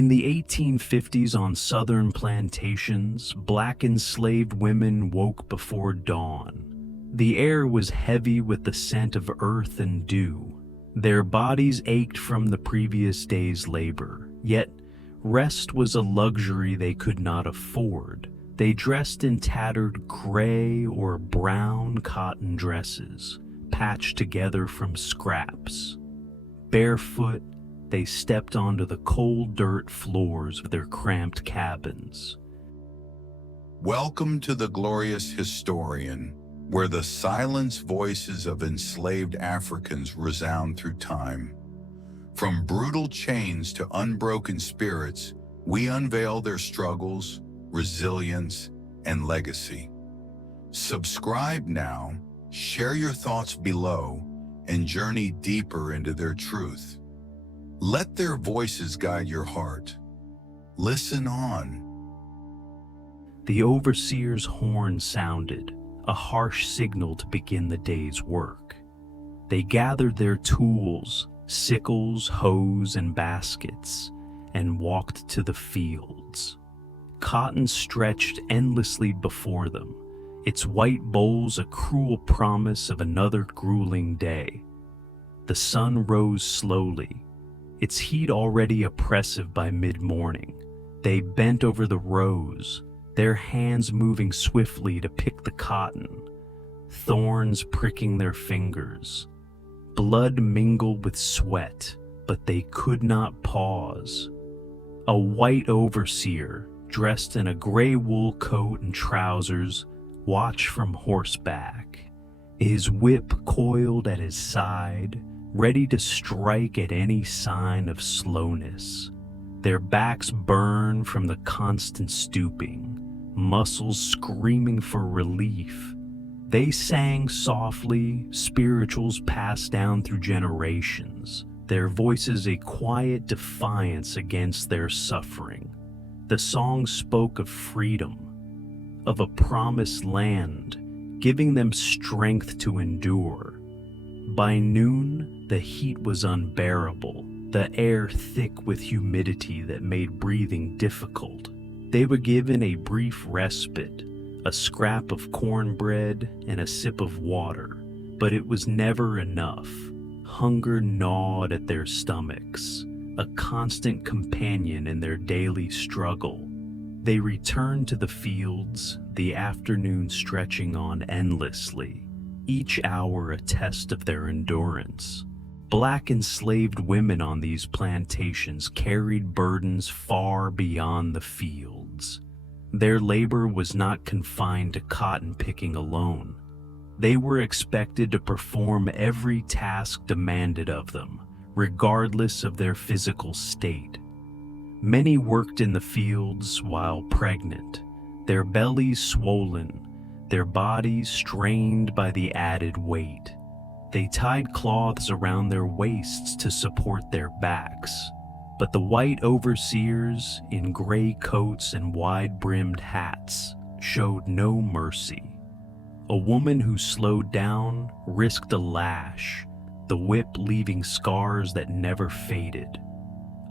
In the 1850s on southern plantations, black enslaved women woke before dawn. The air was heavy with the scent of earth and dew. Their bodies ached from the previous day's labor, yet rest was a luxury they could not afford. They dressed in tattered gray or brown cotton dresses, patched together from scraps. Barefoot, they stepped onto the cold dirt floors of their cramped cabins. Welcome to the Glorious Historian, where the silenced voices of enslaved Africans resound through time. From brutal chains to unbroken spirits, we unveil their struggles, resilience, and legacy. Subscribe now, share your thoughts below, and journey deeper into their truth. Let their voices guide your heart. Listen on. The overseer's horn sounded, a harsh signal to begin the day's work. They gathered their tools, sickles, hoes, and baskets, and walked to the fields. Cotton stretched endlessly before them, its white bowls a cruel promise of another grueling day. The sun rose slowly, its heat already oppressive by mid-morning. They bent over the rows, their hands moving swiftly to pick the cotton, thorns pricking their fingers. Blood mingled with sweat, but they could not pause. A white overseer, dressed in a gray wool coat and trousers, watched from horseback, his whip coiled at his side, ready to strike at any sign of slowness. Their backs burned from the constant stooping, muscles screaming for relief. They sang softly, spirituals passed down through generations, their voices a quiet defiance against their suffering. The song spoke of freedom, of a promised land, giving them strength to endure. By noon, the heat was unbearable, the air thick with humidity that made breathing difficult. They were given a brief respite, a scrap of cornbread and a sip of water, but it was never enough. Hunger gnawed at their stomachs, a constant companion in their daily struggle. They returned to the fields, the afternoon stretching on endlessly, each hour a test of their endurance. Black enslaved women on these plantations carried burdens far beyond the fields. Their labor was not confined to cotton picking alone. They were expected to perform every task demanded of them, regardless of their physical state. Many worked in the fields while pregnant, their bellies swollen, their bodies strained by the added weight. They tied cloths around their waists to support their backs, but the white overseers in gray coats and wide-brimmed hats showed no mercy. A woman who slowed down risked a lash, the whip leaving scars that never faded.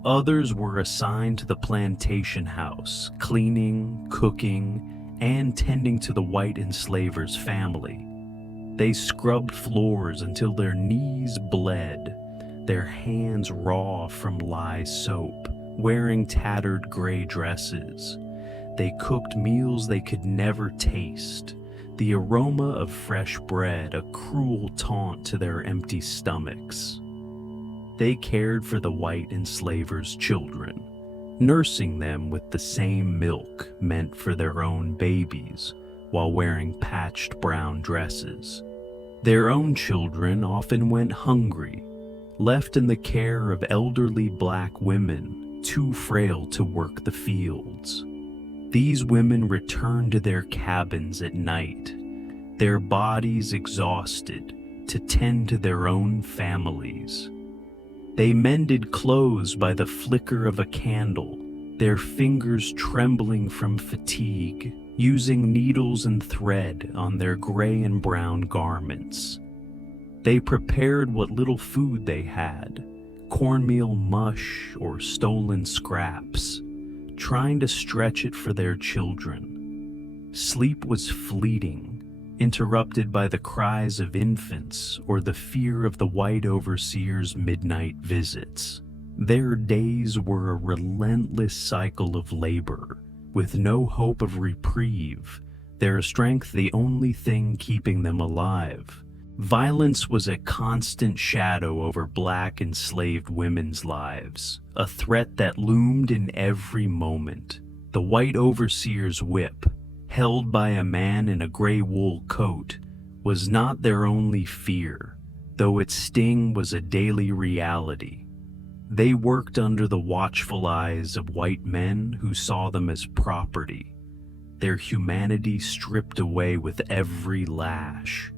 Others were assigned to the plantation house, cleaning, cooking, and tending to the white enslaver's family. They scrubbed floors until their knees bled, their hands raw from lye soap, wearing tattered gray dresses. They cooked meals they could never taste, the aroma of fresh bread a cruel taunt to their empty stomachs. They cared for the white enslaver's children, nursing them with the same milk meant for their own babies, while wearing patched brown dresses. Their own children often went hungry, left in the care of elderly black women too frail to work the fields. These women returned to their cabins at night, their bodies exhausted, to tend to their own families. They mended clothes by the flicker of a candle, their fingers trembling from fatigue, using needles and thread on their gray and brown garments. They prepared what little food they had, cornmeal mush or stolen scraps, trying to stretch it for their children. Sleep was fleeting, interrupted by the cries of infants or the fear of the white overseer's midnight visits. Their days were a relentless cycle of labor, with no hope of reprieve, their strength the only thing keeping them alive. Violence was a constant shadow over Black enslaved women's lives, a threat that loomed in every moment. The white overseer's whip, held by a man in a gray wool coat, was not their only fear, though its sting was a daily reality. They worked under the watchful eyes of white men who saw them as property, their humanity stripped away with every lash.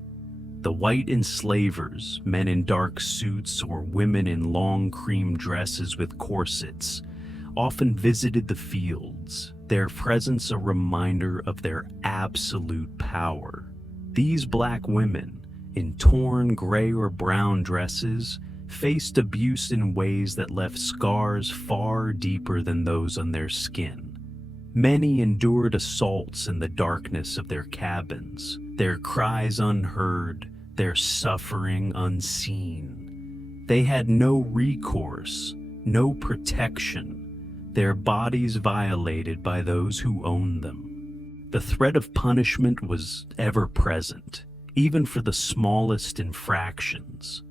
The white enslavers, men in dark suits or women in long cream dresses with corsets, often visited the fields, their presence a reminder of their absolute power. These Black women, in torn gray or brown dresses, faced abuse in ways that left scars far deeper than those on their skin. Many endured assaults in the darkness of their cabins, their cries unheard, their suffering unseen. They had no recourse, no protection, their bodies violated by those who owned them. The threat of punishment was ever present, even for the smallest infractions.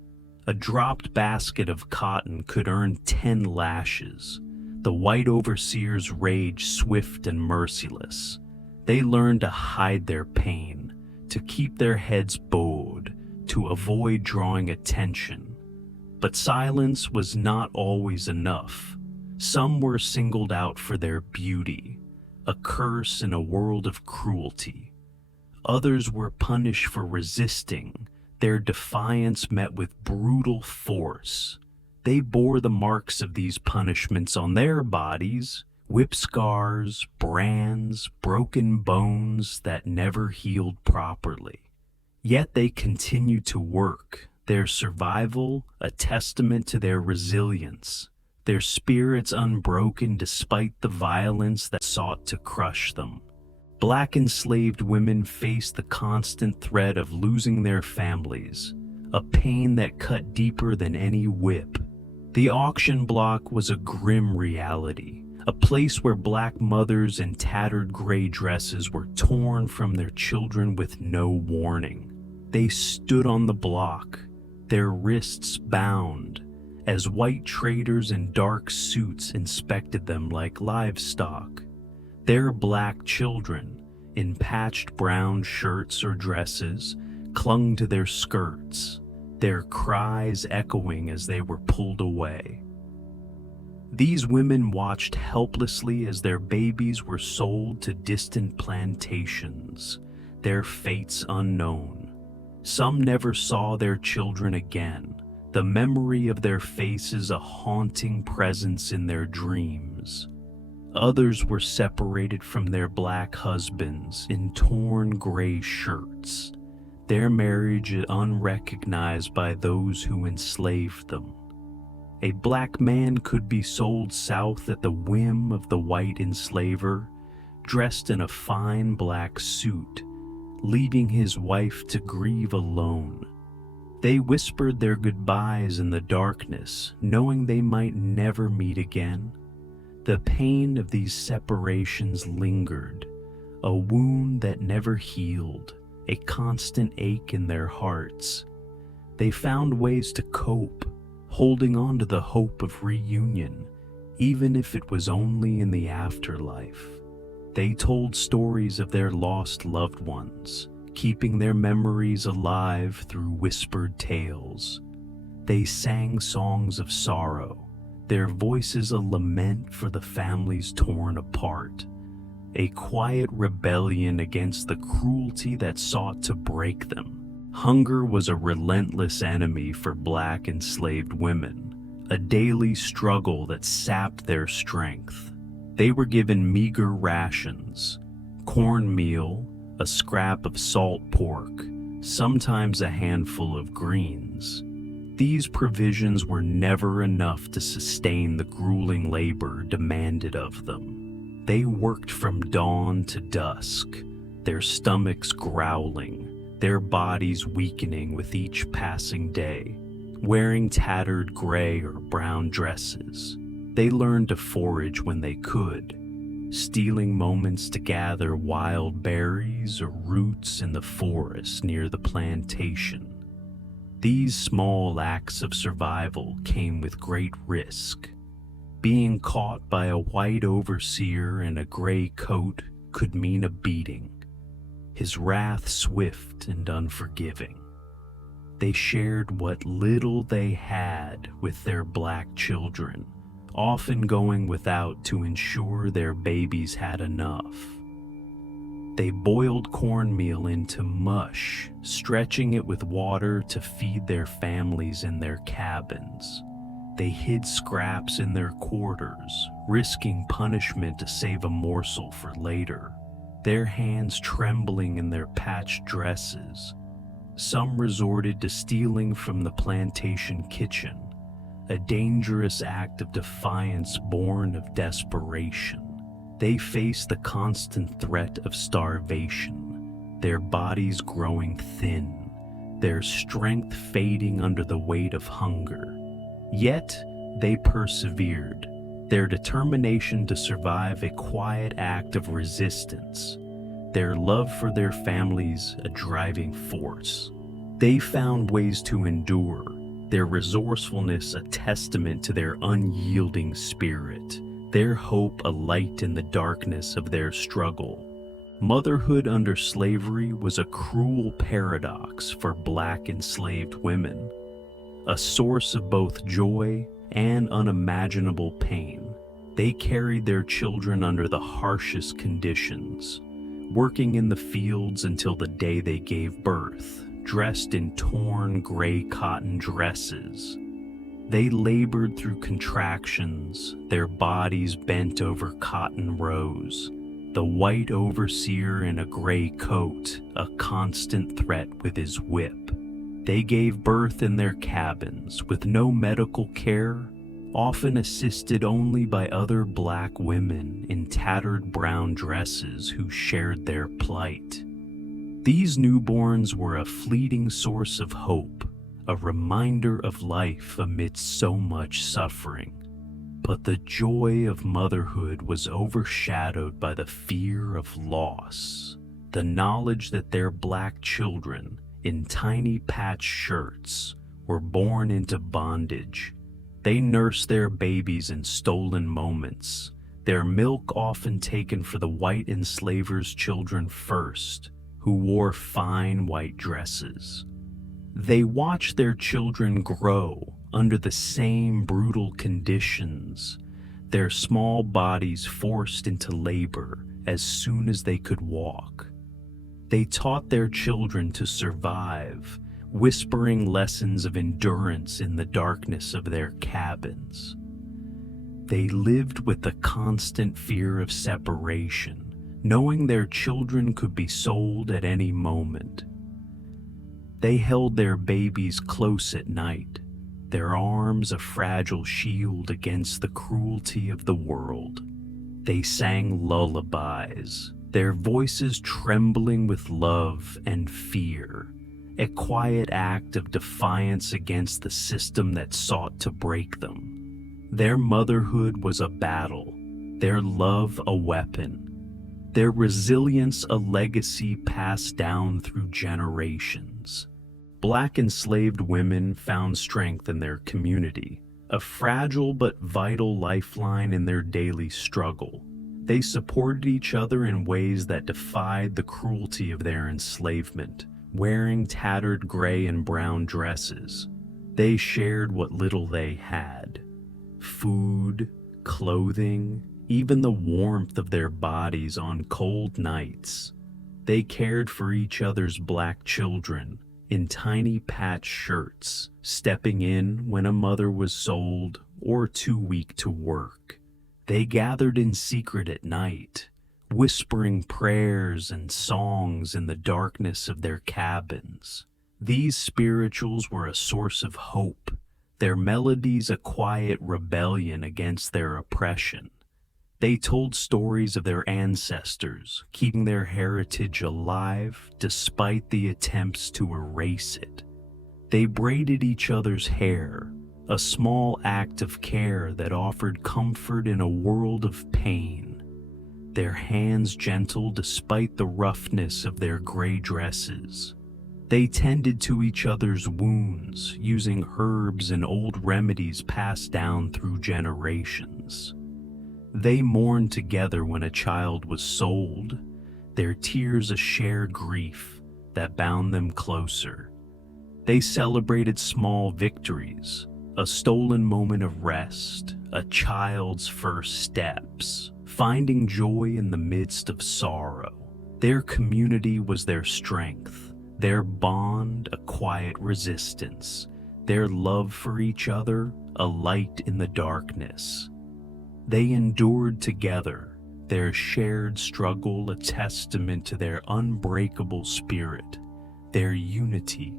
A dropped basket of cotton could earn 10 lashes. The white overseer's rage swift and merciless. They learned to hide their pain, to keep their heads bowed, to avoid drawing attention. But silence was not always enough. Some were singled out for their beauty, a curse in a world of cruelty. Others were punished for resisting, their defiance met with brutal force. They bore the marks of these punishments on their bodies, whip scars, brands, broken bones that never healed properly. Yet they continued to work, their survival a testament to their resilience, their spirits unbroken despite the violence that sought to crush them. Black enslaved women faced the constant threat of losing their families, a pain that cut deeper than any whip. The auction block was a grim reality, a place where Black mothers in tattered gray dresses were torn from their children with no warning. They stood on the block, their wrists bound, as white traders in dark suits inspected them like livestock. Their Black children, in patched brown shirts or dresses, clung to their skirts, their cries echoing as they were pulled away. These women watched helplessly as their babies were sold to distant plantations, their fates unknown. Some never saw their children again, the memory of their faces a haunting presence in their dreams. Others were separated from their Black husbands in torn gray shirts, their marriage unrecognized by those who enslaved them. A Black man could be sold south at the whim of the white enslaver, dressed in a fine black suit, leaving his wife to grieve alone. They whispered their goodbyes in the darkness, knowing they might never meet again. The pain of these separations lingered, a wound that never healed, a constant ache in their hearts. They found ways to cope, holding on to the hope of reunion, even if it was only in the afterlife. They told stories of their lost loved ones, keeping their memories alive through whispered tales. They sang songs of sorrow, their voices a lament for the families torn apart, a quiet rebellion against the cruelty that sought to break them. Hunger was a relentless enemy for Black enslaved women, a daily struggle that sapped their strength. They were given meager rations, cornmeal, a scrap of salt pork, sometimes a handful of greens. these provisions were never enough to sustain the grueling labor demanded of them. They worked from dawn to dusk, their stomachs growling, their bodies weakening with each passing day. Wearing tattered gray or brown dresses, they learned to forage when they could, stealing moments to gather wild berries or roots in the forest near the plantation. These small acts of survival came with great risk. Being caught by a white overseer in a gray coat could mean a beating, his wrath swift and unforgiving. They shared what little they had with their black children, often going without to ensure their babies had enough. They boiled cornmeal into mush, stretching it with water to feed their families in their cabins. They hid scraps in their quarters, risking punishment to save a morsel for later, their hands trembling in their patched dresses. Some resorted to stealing from the plantation kitchen, a dangerous act of defiance born of desperation. They faced the constant threat of starvation, their bodies growing thin, their strength fading under the weight of hunger. Yet they persevered, their determination to survive a quiet act of resistance, their love for their families a driving force. They found ways to endure, their resourcefulness a testament to their unyielding spirit, their hope a light in the darkness of their struggle. Motherhood under slavery was a cruel paradox for black enslaved women, a source of both joy and unimaginable pain. They carried their children under the harshest conditions, working in the fields until the day they gave birth, dressed in torn gray cotton dresses. They labored through contractions, their bodies bent over cotton rows, the white overseer in a gray coat, a constant threat with his whip. They gave birth in their cabins with no medical care, often assisted only by other black women in tattered brown dresses who shared their plight. These newborns were a fleeting source of hope, a reminder of life amidst so much suffering. But the joy of motherhood was overshadowed by the fear of loss, the knowledge that their black children, in tiny patched shirts, were born into bondage. They nursed their babies in stolen moments, their milk often taken for the white enslavers' children first, who wore fine white dresses. They watched their children grow under the same brutal conditions, their small bodies forced into labor as soon as they could walk. They taught their children to survive, whispering lessons of endurance in the darkness of their cabins. They lived with the constant fear of separation, knowing their children could be sold at any moment. They held their babies close at night, their arms a fragile shield against the cruelty of the world. They sang lullabies, their voices trembling with love and fear, a quiet act of defiance against the system that sought to break them. Their motherhood was a battle, their love a weapon, their resilience a legacy passed down through generations. Black enslaved women found strength in their community, a fragile but vital lifeline in their daily struggle. They supported each other in ways that defied the cruelty of their enslavement, wearing tattered gray and brown dresses. They shared what little they had: food, clothing, even the warmth of their bodies on cold nights. They cared for each other's black children in tiny patched shirts, stepping in when a mother was sold or too weak to work. They gathered in secret at night, whispering prayers and songs in the darkness of their cabins. These spirituals were a source of hope, their melodies a quiet rebellion against their oppression. They told stories of their ancestors, keeping their heritage alive despite the attempts to erase it. They braided each other's hair, a small act of care that offered comfort in a world of pain. Their hands gentle despite the roughness of their gray dresses. They tended to each other's wounds, using herbs and old remedies passed down through generations. They mourned together when a child was sold, their tears a shared grief that bound them closer. They celebrated small victories, a stolen moment of rest, a child's first steps, finding joy in the midst of sorrow. Their community was their strength, their bond a quiet resistance, their love for each other a light in the darkness. They endured together, their shared struggle a testament to their unbreakable spirit, their unity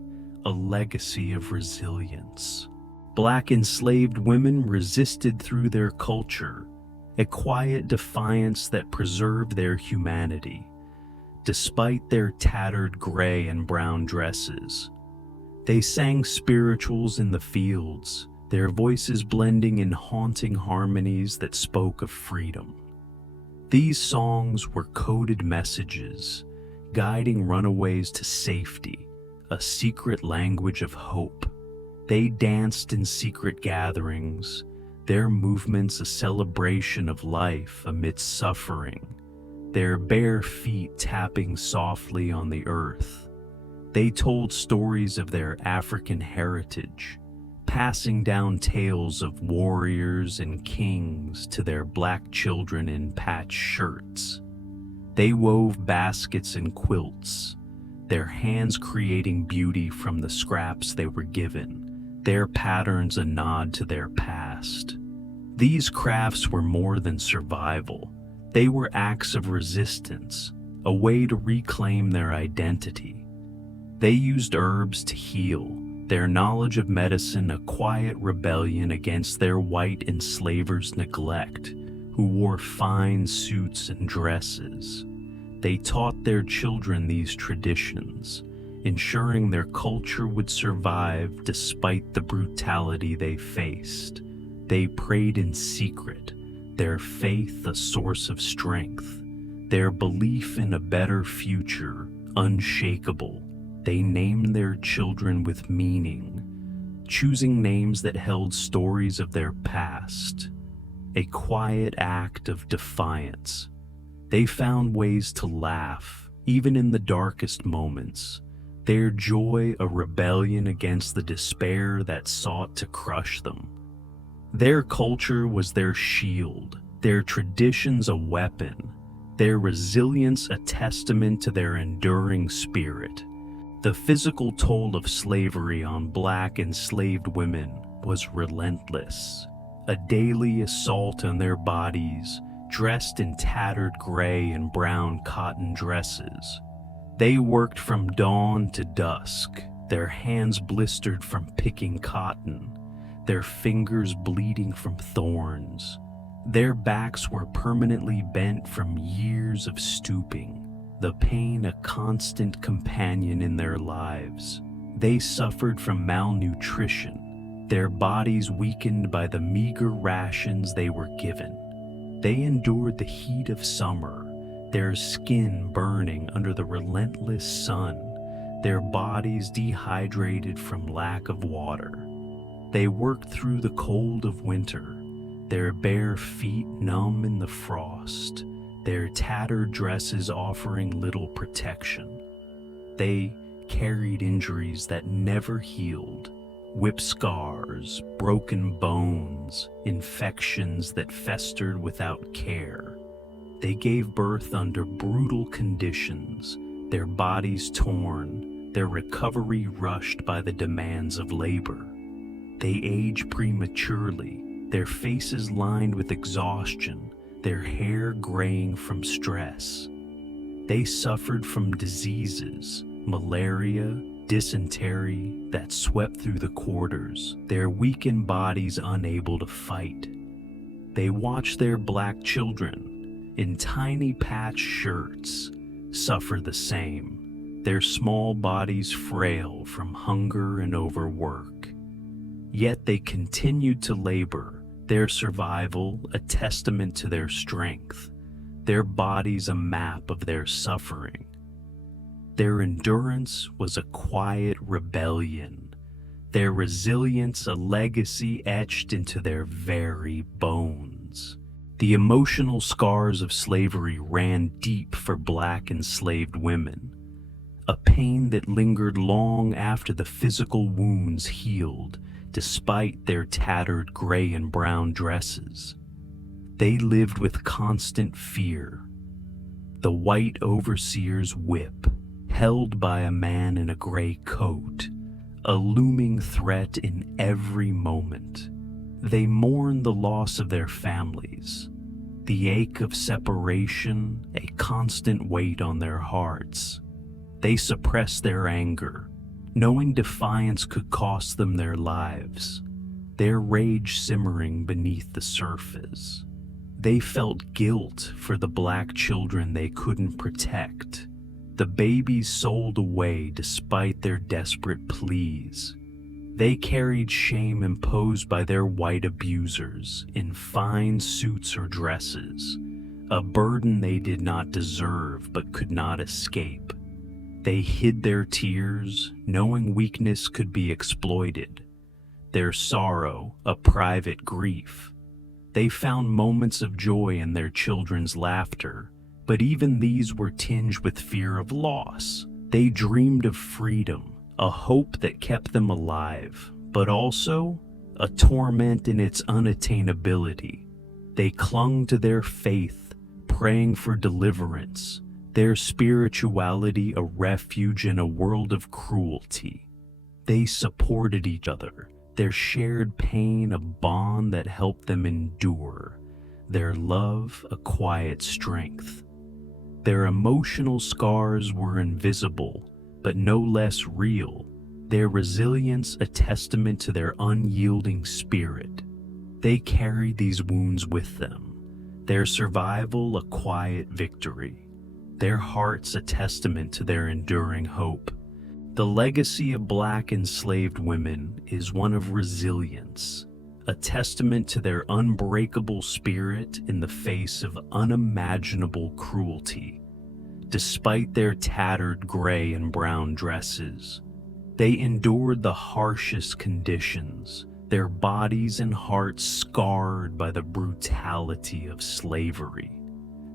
a legacy of resilience. Black enslaved women resisted through their culture, a quiet defiance that preserved their humanity. Despite their tattered gray and brown dresses, they sang spirituals in the fields, their voices blending in haunting harmonies that spoke of freedom. These songs were coded messages, guiding runaways to safety, a secret language of hope. They danced in secret gatherings, their movements a celebration of life amidst suffering, their bare feet tapping softly on the earth. They told stories of their African heritage, passing down tales of warriors and kings to their black children in patched shirts. They wove baskets and quilts, their hands creating beauty from the scraps they were given, their patterns a nod to their past. These crafts were more than survival. They were acts of resistance, a way to reclaim their identity. They used herbs to heal, their knowledge of medicine a quiet rebellion against their white enslavers' neglect, who wore fine suits and dresses. They taught their children these traditions, ensuring their culture would survive despite the brutality they faced. They prayed in secret, their faith a source of strength, their belief in a better future unshakable. They named their children with meaning, choosing names that held stories of their past, a quiet act of defiance. They found ways to laugh, even in the darkest moments, their joy a rebellion against the despair that sought to crush them. Their culture was their shield, their traditions a weapon, their resilience a testament to their enduring spirit. The physical toll of slavery on black enslaved women was relentless, a daily assault on their bodies, dressed in tattered gray and brown cotton dresses. They worked from dawn to dusk, their hands blistered from picking cotton, their fingers bleeding from thorns. Their backs were permanently bent from years of stooping, the pain a constant companion in their lives. They suffered from malnutrition, their bodies weakened by the meager rations they were given. They endured the heat of summer, their skin burning under the relentless sun, their bodies dehydrated from lack of water. They worked through the cold of winter, their bare feet numb in the frost, their tattered dresses offering little protection. They carried injuries that never healed, whip scars, broken bones, infections that festered without care. They gave birth under brutal conditions, their bodies torn, their recovery rushed by the demands of labor. They aged prematurely, their faces lined with exhaustion, their hair graying from stress. They suffered from diseases, malaria, dysentery that swept through the quarters, their weakened bodies unable to fight. They watched their black children, in tiny patched shirts, suffer the same, their small bodies frail from hunger and overwork. Yet they continued to labor, their survival a testament to their strength, their bodies a map of their suffering. Their endurance was a quiet rebellion, their resilience a legacy etched into their very bones. The emotional scars of slavery ran deep for black enslaved women, a pain that lingered long after the physical wounds healed, despite their tattered gray and brown dresses. They lived with constant fear. The white overseer's whip, held by a man in a gray coat, a looming threat in every moment. They mourned the loss of their families, the ache of separation, a constant weight on their hearts. They suppressed their anger, knowing defiance could cost them their lives, their rage simmering beneath the surface. They felt guilt for the black children they couldn't protect, the babies sold away despite their desperate pleas. They carried shame imposed by their white abusers in fine suits or dresses, a burden they did not deserve but could not escape. They hid their tears, knowing weakness could be exploited, their sorrow a private grief. They found moments of joy in their children's laughter, but even these were tinged with fear of loss. They dreamed of freedom, a hope that kept them alive, but also a torment in its unattainability. They clung to their faith, praying for deliverance, their spirituality a refuge in a world of cruelty. They supported each other, their shared pain a bond that helped them endure, their love a quiet strength. Their emotional scars were invisible, but no less real, their resilience a testament to their unyielding spirit. They carried these wounds with them, their survival a quiet victory, their hearts a testament to their enduring hope. The legacy of black enslaved women is one of resilience, a testament to their unbreakable spirit in the face of unimaginable cruelty. Despite their tattered gray and brown dresses, they endured the harshest conditions, their bodies and hearts scarred by the brutality of slavery.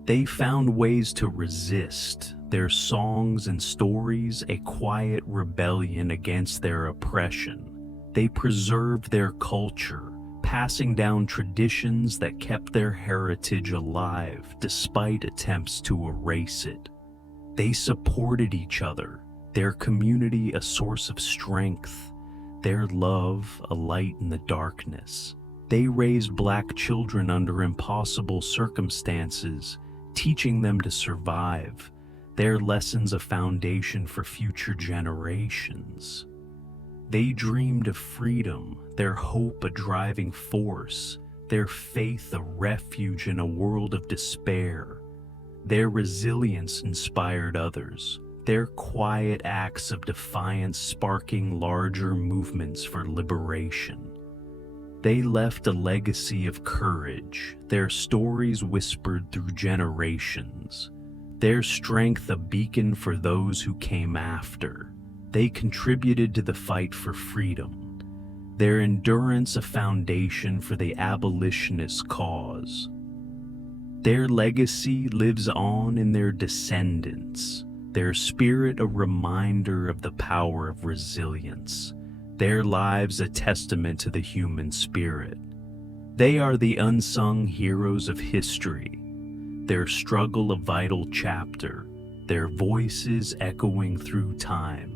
They found ways to resist, their songs and stories a quiet rebellion against their oppression. They preserved their culture, passing down traditions that kept their heritage alive despite attempts to erase it. They supported each other, their community a source of strength, their love a light in the darkness. They raised black children under impossible circumstances, teaching them to survive, their lessons a foundation for future generations. They dreamed of freedom, their hope a driving force, their faith a refuge in a world of despair. Their resilience inspired others, their quiet acts of defiance sparking larger movements for liberation. They left a legacy of courage, their stories whispered through generations, their strength a beacon for those who came after. They contributed to the fight for freedom, their endurance a foundation for the abolitionist cause. Their legacy lives on in their descendants, their spirit a reminder of the power of resilience, their lives a testament to the human spirit. They are the unsung heroes of history, their struggle a vital chapter, their voices echoing through time.